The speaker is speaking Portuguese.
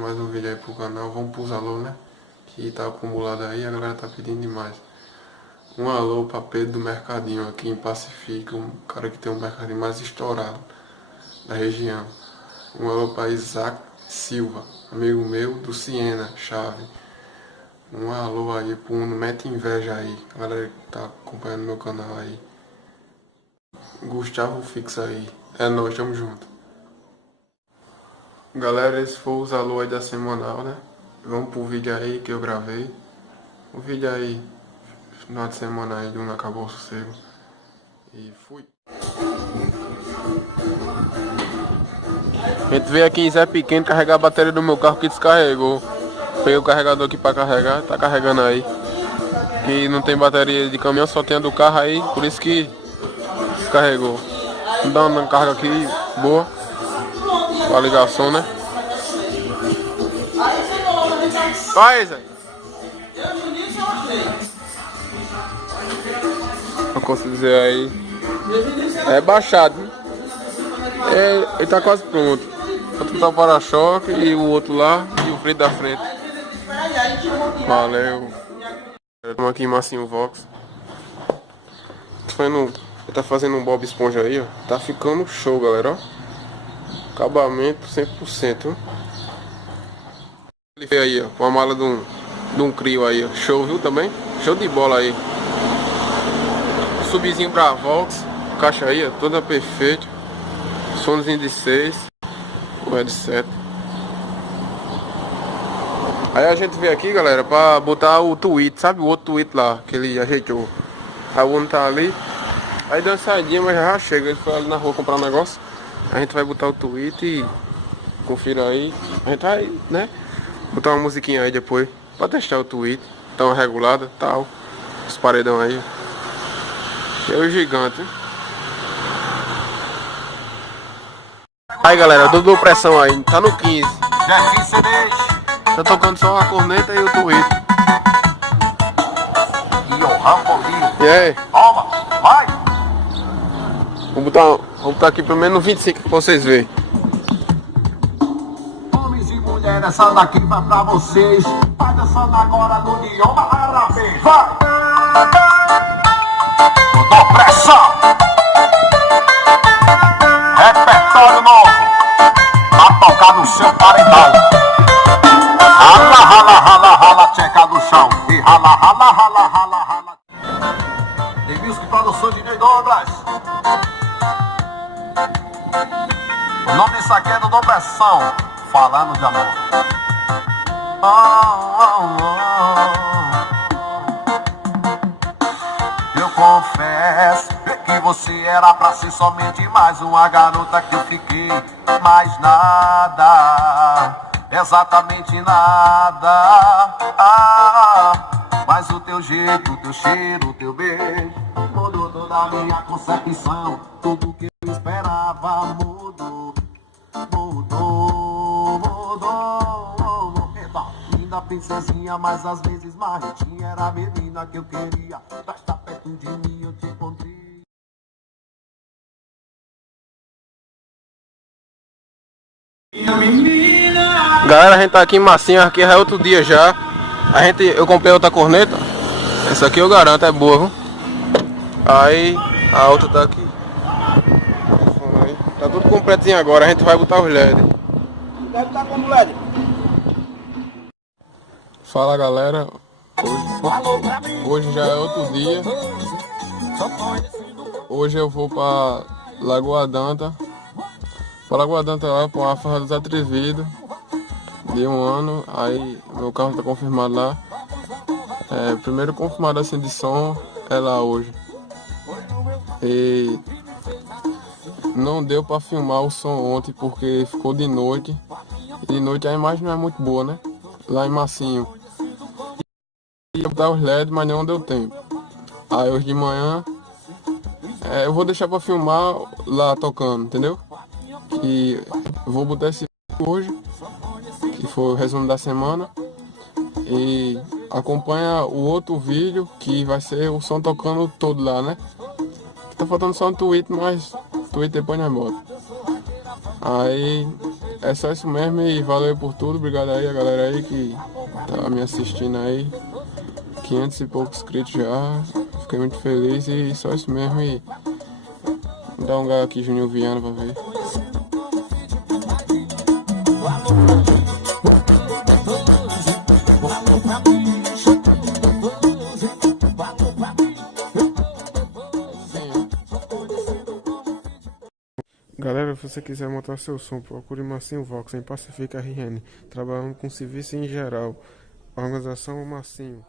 mais um vídeo aí pro canal. Vamos pros alô, né? Que tá acumulado aí, a galera tá pedindo demais. Um alô pra Pedro do Mercadinho aqui em Pacifica, um cara que tem um mercadinho mais estourado da região. Um alô pra Isaac Silva, amigo meu do Siena, Chave. Um alô aí pro Uno Mete Inveja aí, a galera que tá acompanhando meu canal aí. Gustavo Fixa aí. É nóis, tamo junto. Galera, esse foi os alô aí da semanal, né? Vamos pro vídeo aí que eu gravei. O vídeo aí, final de semana aí do Não Acabou o Sossego. E fui. A gente veio aqui em Zé Pequeno carregar a bateria do meu carro que descarregou. Peguei o carregador aqui pra carregar, tá carregando aí. Que não tem bateria de caminhão, só tem a do carro aí, por isso que descarregou. Dá uma carga aqui boa. Com a ligação, né? Vai, Zé. Eu consigo dizer aí. É baixado, né? Ele tá quase pronto. Outro tá o para-choque e o outro lá e o freio da frente. Valeu. Estamos aqui em Massinho Vox. Ele tá fazendo um Bob Esponja aí, ó. Tá ficando show, galera, ó. Acabamento 100%. Ele veio aí, ó, com a mala de um Crio aí, ó. Show, viu, também? Show de bola aí. Subzinho pra Vox. Caixa aí, ó, toda perfeita. Somzinho de 6. O headset. Aí a gente veio aqui, galera, pra botar o tweet, sabe? O outro tweet lá, que ele ajeitou. Aí o Uno tá ali. Aí deu uma saidinha, mas já chega. Ele foi ali na rua comprar um negócio. A gente vai botar o tweet e confira aí. A gente vai, né? Botar uma musiquinha aí depois. Pra testar o tweet. Tá uma regulada, tal. Os paredão aí. E é o gigante. Aí, galera, dou pressão aí. Tá no 15. Tá tocando só a corneta e o tweet. E aí? Toma, vai! Vamos botar aqui pelo menos 25 pra vocês verem. Homens e mulheres, essa daqui vai pra vocês. Vai dançando agora no Guion Barrabê. Vai! Eu dou pressão! Repertório novo. Pra tocar no seu paredão. Rala, rala, rala, rala, tcheca do chão. E rala, rala, rala, rala, rala. Tem música para o som de Ney Douglas. O nome disso aqui é do Dom Pressão, falando de amor. Eu confesso que você era pra ser somente mais uma garota que eu fiquei. Mais nada, exatamente nada. Mas o teu jeito, o teu cheiro, o teu beijo mudou toda a minha concepção. Tudo que eu esperava mudou. Linda princesinha, mas às vezes marretinha. Era a menina que eu queria. Pra estar perto de mim eu te encontrei. Galera, a gente tá aqui em Massinha, aqui é outro dia já. Eu comprei outra corneta. Essa aqui eu garanto, é boa, viu? Aí a outra tá aqui. Tá tudo completinho agora, a gente vai botar os LED. Deve estar como LED. Fala, galera. Hoje já é outro dia. Hoje eu vou pra Lagoa Danta. Pra Lagoa Danta lá, pra uma farra dos atrevidos. De 1 ano. Aí meu carro tá confirmado lá. Primeiro confirmado assim de som é lá hoje. E não deu pra filmar o som ontem porque ficou de noite. E de noite a imagem não é muito boa, né? Lá em Massinho. Ia botar os LED, mas não deu tempo. Aí hoje de manhã eu vou deixar pra filmar lá tocando, entendeu? Que eu vou botar esse hoje, que foi o resumo da semana. E acompanha o outro vídeo que vai ser o som tocando todo lá, né? Tá faltando só um tweet, mas tweet depois nós bota. Aí É só isso mesmo e valeu por tudo. Obrigado aí a galera aí que tá me assistindo aí. 500 e poucos inscritos já. Fiquei muito feliz e só isso mesmo. E dá um galo aqui, Juninho Viana, pra ver. Galera, se você quiser montar seu som, procure Massinho Vox em Pacifica RN, trabalhando com serviço em geral. Organização Massinho.